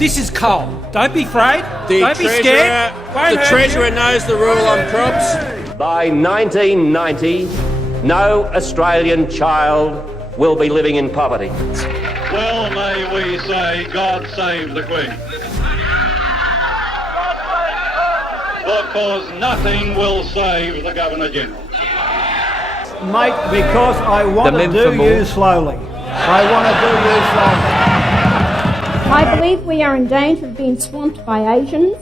This is coal. Don't be afraid. Don't be scared. The Treasurer knows the rule on crops. By 1990, no Australian child will be living in poverty. Well may we say, God save the Queen. Because nothing will save the Governor-General. Mate, because I want to do you slowly. I want to do you slowly. I believe we are in danger of being swamped by Asians.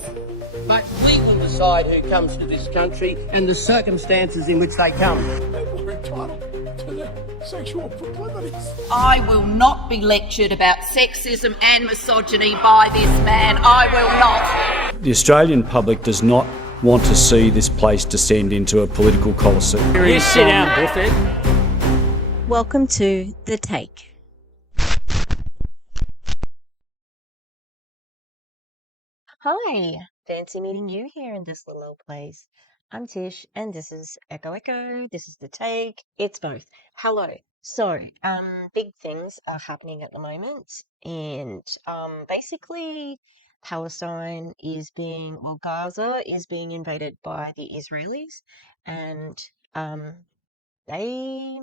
But we will decide who comes to this country and the circumstances in which they come. People are entitled to their sexual proclivities. I will not be lectured about sexism and misogyny by this man. I will not. The Australian public does not want to see this place descend into a political coliseum. You sit down, Buffett. Welcome to The Take. Hi, fancy meeting you here in this little old place. I'm Tish, and this is Echo Echo. This is The Take. It's both. Hello. So, big things are happening at the moment, and basically, Palestine is Gaza is being invaded by the Israelis, and they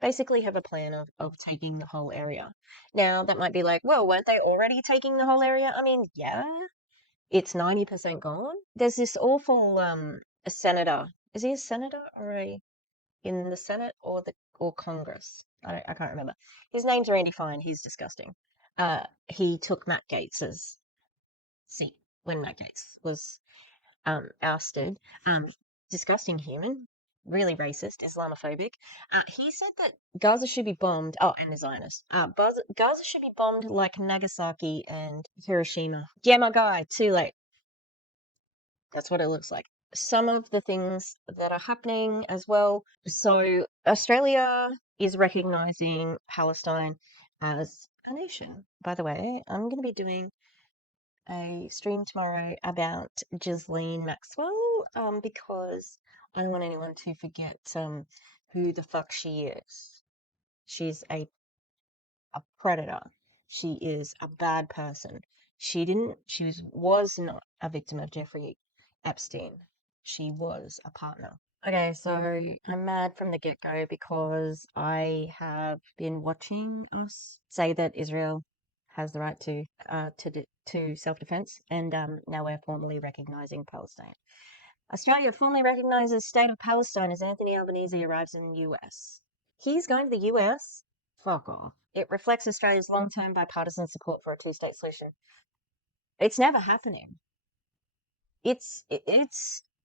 basically have a plan of taking the whole area. Now, that might be like, well, weren't they already taking the whole area? I mean, yeah. It's 90% gone. There's this awful a senator. Is he a senator or in the Senate or Congress? I can't remember. His name's Randy Fine. He's disgusting. He took Matt Gates's seat when Matt Gates was ousted. Disgusting human, really racist, Islamophobic. He said that Gaza should be bombed. Oh, and a Zionist. Gaza should be bombed like Nagasaki and Hiroshima. Yeah, my guy, too late. That's what it looks like. Some of the things that are happening as well. So Australia is recognising Palestine as a nation. By the way, I'm going to be doing a stream tomorrow about Ghislaine Maxwell because I don't want anyone to forget who the fuck she is. She's a predator. She is a bad person. She was not a victim of Jeffrey Epstein. She was a partner. Okay, so I'm mad from the get-go because I have been watching us say that Israel has the right to self-defense, and now we're formally recognising Palestine. Australia formally recognises state of Palestine as Anthony Albanese arrives in the US. He's going to the US? Fuck off. It reflects Australia's long-term bipartisan support for a two-state solution. It's never happening. It's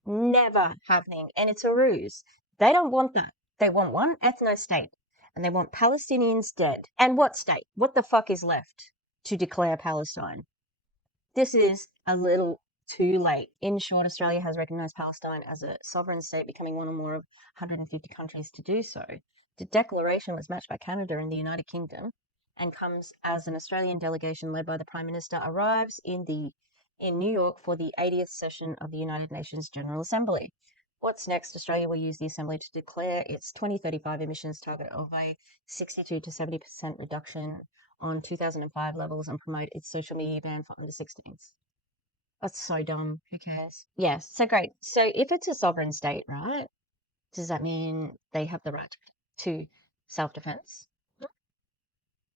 never happening, and it's a ruse. They don't want that. They want one ethno-state, and they want Palestinians dead. And what state? What the fuck is left to declare Palestine? This is a little too late. In short, Australia has recognised Palestine as a sovereign state, becoming one or more of 150 countries to do so. The declaration was matched by Canada and the United Kingdom and comes as an Australian delegation led by the Prime Minister arrives in New York for the 80th session of the United Nations General Assembly. What's next? Australia will use the Assembly to declare its 2035 emissions target of a 62 to 70% reduction on 2005 levels and promote its social media ban for under 16s. That's so dumb. Who cares? Yes, so great. So if it's a sovereign state, right, does that mean they have the right to self-defense?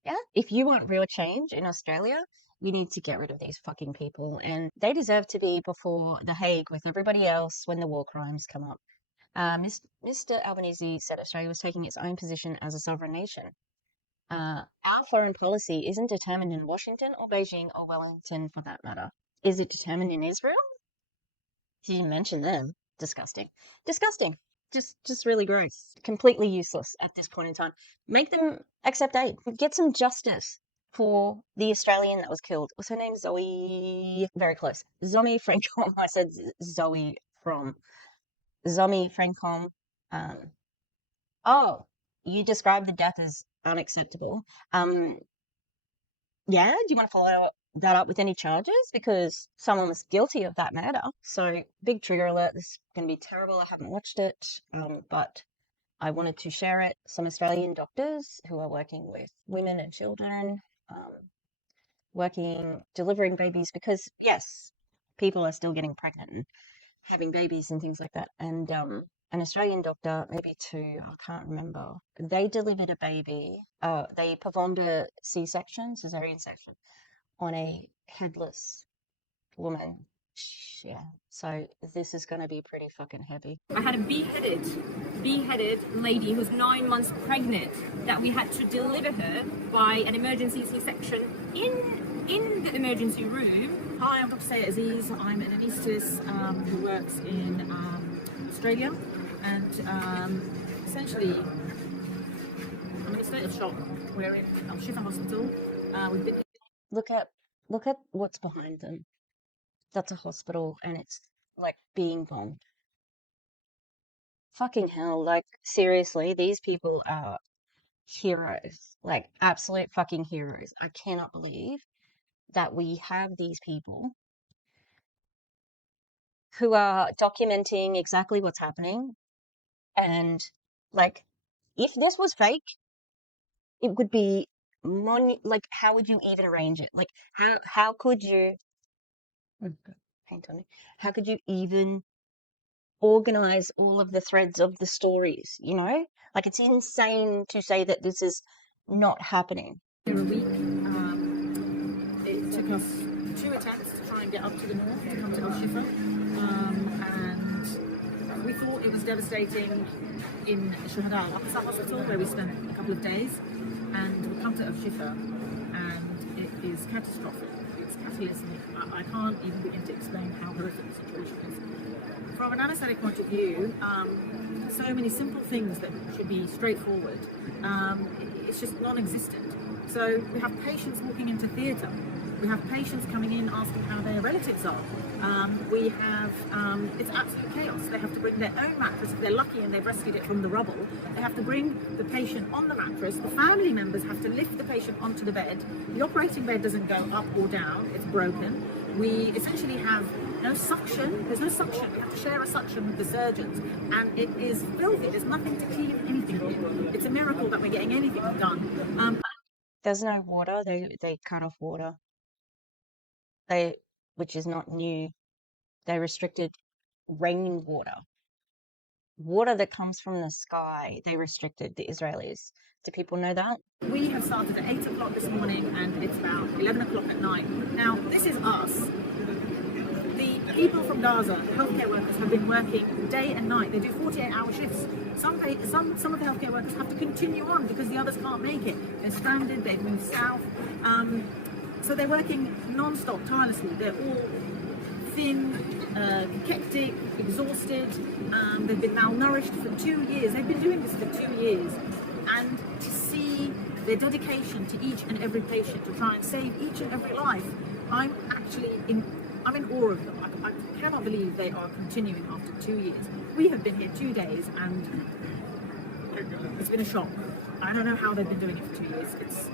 Yeah. If you want real change in Australia, you need to get rid of these fucking people, and they deserve to be before The Hague with everybody else when the war crimes come up. Mr. Albanese said Australia was taking its own position as a sovereign nation. Our foreign policy isn't determined in Washington or Beijing or Wellington for that matter. Is it determined in Israel? He didn't mention them. Disgusting. Disgusting. Just really gross. Completely useless at this point in time. Make them accept aid. Get some justice for the Australian that was killed. What's her name? Zoe. Very close. Zoe Francom. I said Zoe from Zoe Francom. Oh, you described the death as unacceptable. Yeah, do you want to follow that up with any charges? Because someone was guilty of that murder. So, big trigger alert. This is going to be terrible. I haven't watched it, but I wanted to share it. Some Australian doctors who are working with women and children working, delivering babies, because yes, people are still getting pregnant and having babies and things like that. And an Australian doctor, maybe two, I can't remember, they delivered a baby. They performed a C-section, cesarean section, on a headless woman. Yeah, so this is going to be pretty fucking heavy. I had a beheaded lady who was 9 months pregnant that we had to deliver her by an emergency C-section in the emergency room. Hi, I'm Dr. Sayed Aziz. I'm an anaesthetist who works in Australia, and essentially I'm in a state of shock. We're in Al Shifa Hospital. We've been... Look at what's behind them. That's a hospital, and it's like being bombed. Fucking hell, like seriously, these people are heroes, like absolute fucking heroes. I cannot believe that we have these people who are documenting exactly what's happening. And like, if this was fake, it would be like, how would you even arrange it? Like, how could you paint on it? How could you even organize all of the threads of the stories, you know? Like, it's insane to say that this is not happening. A week, it took us 2 attempts to try and get up to the north to come to Al Shifa, and we thought it was devastating in Shuhada Al-Aqsa Hospital, where we spent a couple of days, and we come to Al Shifa and it is catastrophic. It's cataclysmic. I can't even begin to explain how horrific the situation is. From an anaesthetic point of view, so many simple things that should be straightforward, it's just non-existent. So we have patients walking into theatre. We have patients coming in asking how their relatives are. We have, it's absolute chaos. They have to bring their own mattress. If they're lucky and they've rescued it from the rubble, they have to bring the patient on the mattress. The family members have to lift the patient onto the bed. The operating bed doesn't go up or down. It's broken. We essentially have no suction. There's no suction. We have to share a suction with the surgeons. And it is filthy. There's nothing to clean anything in. It's a miracle that we're getting anything done. There's no water. They cut off water. Which is not new. They restricted rainwater. Water that comes from the sky, they restricted, the Israelis. Do people know that? We have started at 8 o'clock this morning and it's about 11 o'clock at night. Now, this is us. The people from Gaza, the healthcare workers, have been working day and night. They do 48-hour shifts. Some of the healthcare workers have to continue on because the others can't make it. They're stranded, they've moved south. So they're working non-stop, tirelessly. They're all thin, hectic, exhausted. They've been malnourished for 2 years. They've been doing this for 2 years. And to see their dedication to each and every patient, to try and save each and every life, I'm in awe of them. I cannot believe they are continuing after 2 years. We have been here 2 days and it's been a shock. I don't know how they've been doing it for 2 years. It's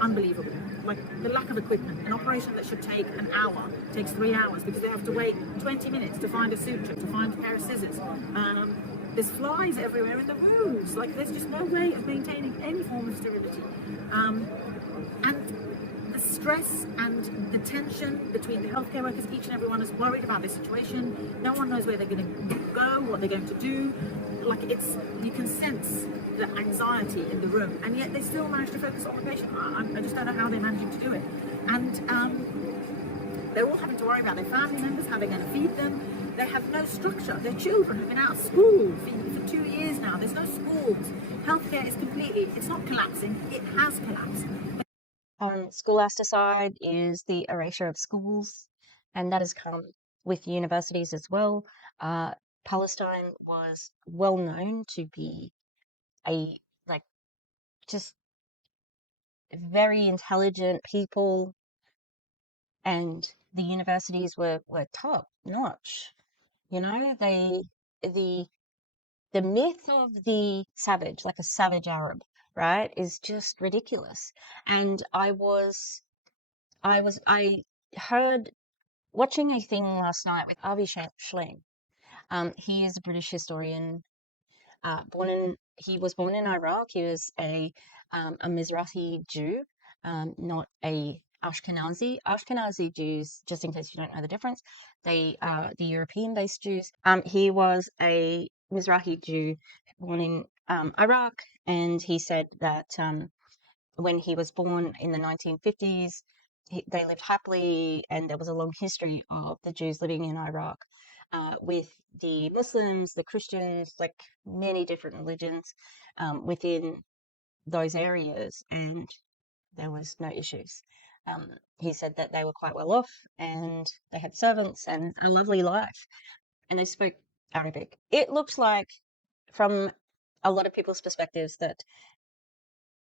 unbelievable. Like, the lack of equipment. An operation that should take an hour takes 3 hours because they have to wait 20 minutes to find a suture, to find a pair of scissors. There's flies everywhere in the rooms. Like, there's just no way of maintaining any form of sterility. And the stress and the tension between the healthcare workers, each and everyone is worried about their situation. No one knows where they're going to go, what they're going to do. Like, you can sense the anxiety in the room, and yet they still manage to focus on the patient. I just don't know how they're managing to do it. And they're all having to worry about their family members, how they're going to feed them. They have no structure. Their children have been out of school for 2 years now. There's no schools. Healthcare is it's not collapsing, it has collapsed. Scholasticide is the erasure of schools, and that has come with universities as well. Palestine was well known to be just very intelligent people, and the universities were top notch. You know, the myth of the savage, like a savage Arab, right, is just ridiculous. And I heard watching a thing last night with Avi Schlein. He is a British historian. He was born in Iraq. He was a Mizrahi Jew, not a Ashkenazi. Ashkenazi Jews, just in case you don't know the difference, they are the European-based Jews. He was a Mizrahi Jew born in Iraq, and he said that when he was born in the 1950s, they lived happily, and there was a long history of the Jews living in Iraq with the Muslims, the Christians, like many different religions within those areas, and there was no issues. He said that they were quite well off, and they had servants and a lovely life, and they spoke Arabic. It looks like, from a lot of people's perspectives, that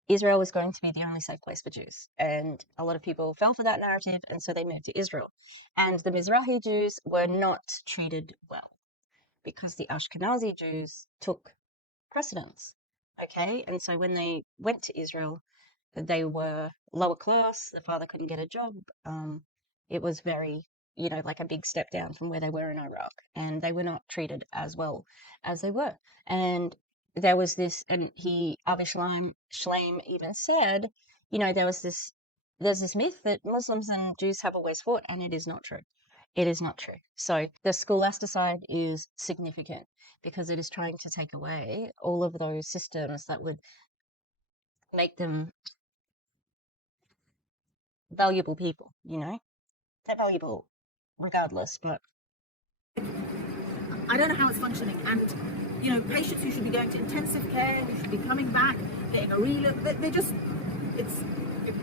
Israel was going to be the only safe place for Jews. And a lot of people fell for that narrative, and so they moved to Israel. And the Mizrahi Jews were not treated well because the Ashkenazi Jews took precedence. Okay, and so when they went to Israel, they were lower class. The father couldn't get a job. It was very, like a big step down from where they were in Iraq, and they were not treated as well as they were. And there was this, and Avi Shlaim even said, there's this myth that Muslims and Jews have always fought, and it is not true. It is not true. So the scholasticide is significant because it is trying to take away all of those systems that would make them valuable people, They're valuable regardless, but I don't know how it's functioning. And, patients who should be going to intensive care, who should be coming back, getting a relook,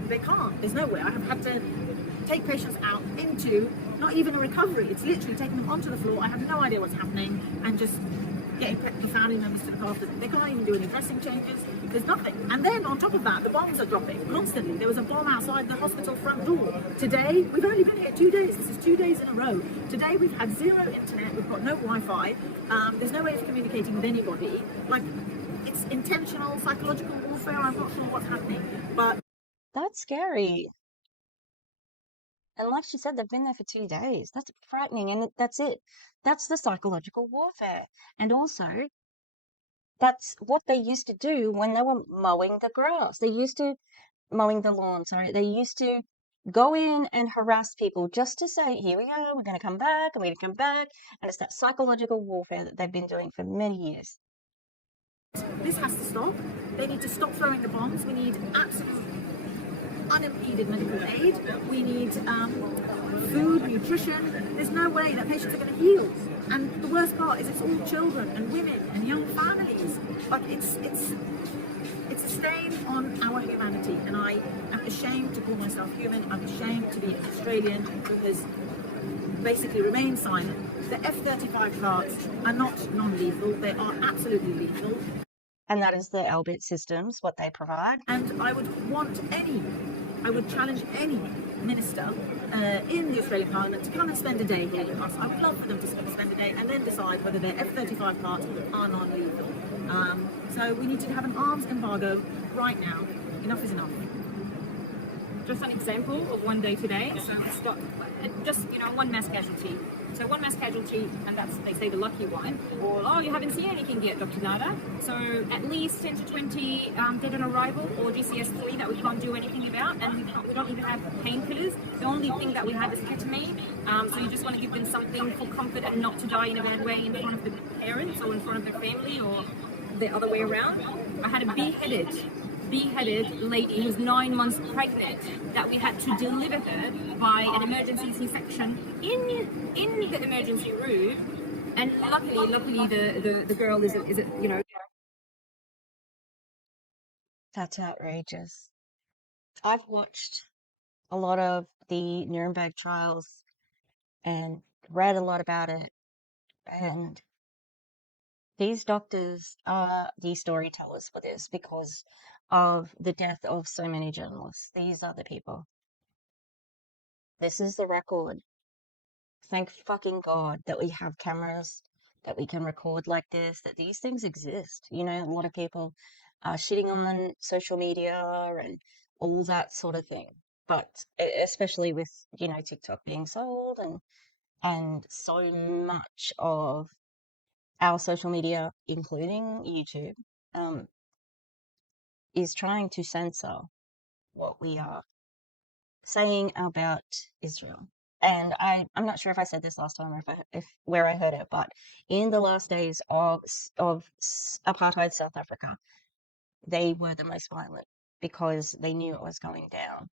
they can't. There's no way. I have had to take patients out into not even a recovery. It's literally taking them onto the floor. I have no idea what's happening, and just getting the family members to look after them. They can't even do any dressing changes. There's nothing. And then on top of that, the bombs are dropping constantly. There was a bomb outside the hospital front door. Today, we've only been here 2 days. This is 2 days in a row. Today, we've had zero internet. We've got no Wi-Fi. There's no way of communicating with anybody. Like, it's intentional psychological warfare. I'm not sure what's happening, but that's scary. And like she said, they've been there for 2 days. That's frightening, and that's it. That's the psychological warfare. And also, that's what they used to do when they were mowing the grass. Mowing the lawn, sorry. They used to go in and harass people just to say, here we are, we're going to come back, and we're going to come back. And it's that psychological warfare that they've been doing for many years. This has to stop. They need to stop throwing the bombs. We need absolute unimpeded medical aid. We need food, nutrition. There's no way that patients are going to heal. And the worst part is it's all children and women and young families. Like, it's a stain on our humanity, and I am ashamed to call myself human. I'm ashamed to be an Australian who has basically remained silent. The F-35 darts are not non-lethal. They are absolutely lethal. And that is the Elbit systems, what they provide. And I would challenge any minister in the Australian Parliament to come and spend a day here with us. I would love for them to spend a day and then decide whether their F-35 parts are non-lethal. So we need to have an arms embargo right now. Enough is enough. Just an example of one day today. So it's got just, one mass casualty. So one mass casualty, and that's, they say, the lucky one. Or, oh, you haven't seen anything yet, Dr. Nada. So at least 10 to 20 dead on arrival, or GCS3 that we can't do anything about, and we don't even have painkillers. The only thing that we have is ketamine. So you just want to give them something for comfort and not to die in a bad way in front of the parents or in front of their family or the other way around. I had a beheaded lady who's 9 months pregnant that we had to deliver her by an emergency C-section in the emergency room, and luckily the girl is That's outrageous. I've watched a lot of the Nuremberg trials and read a lot about it, and these doctors are the storytellers for this because of the death of so many journalists. These are the people. This is the record. Thank fucking God that we have cameras, that we can record like this, that these things exist. A lot of people are shitting on social media and all that sort of thing. But especially with, TikTok being sold and so much of our social media, including YouTube, is trying to censor what we are saying about Israel. And I'm not sure if I said this last time or if where I heard it, but in the last days of apartheid South Africa, they were the most violent because they knew it was going down.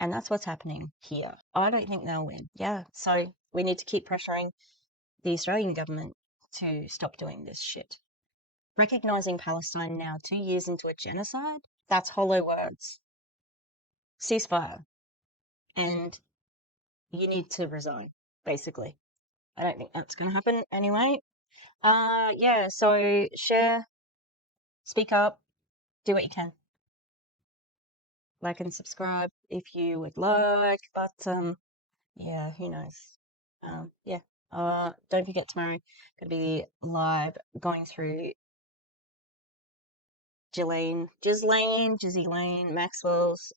And that's what's happening here. I don't think they'll win. Yeah, so we need to keep pressuring the Australian government to stop doing this shit. Recognising Palestine now, 2 years into a genocide, that's hollow words. Ceasefire. And you need to resign, basically. I don't think that's going to happen anyway. Yeah, so share, speak up, do what you can. Like and subscribe if you would like, but yeah, who knows? Yeah. Don't forget tomorrow, going to be live going through Ghislaine Maxwell's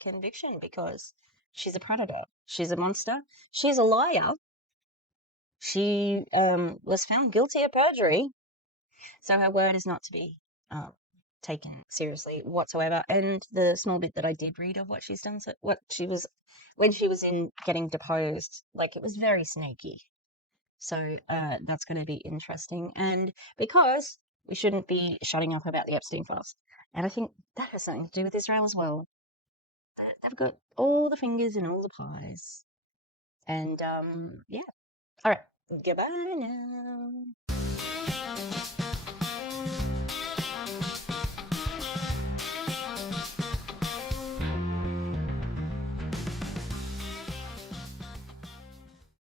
conviction because she's a predator. She's a monster. She's a liar. She was found guilty of perjury, so her word is not to be taken seriously whatsoever. And the small bit that I did read of what she's done, so what she was when she was in getting deposed, like it was very sneaky. So that's going to be interesting. And because we shouldn't be shutting up about the Epstein files, and I think that has something to do with Israel as well. They've got all the fingers in all the pies. And yeah. All right. Goodbye now.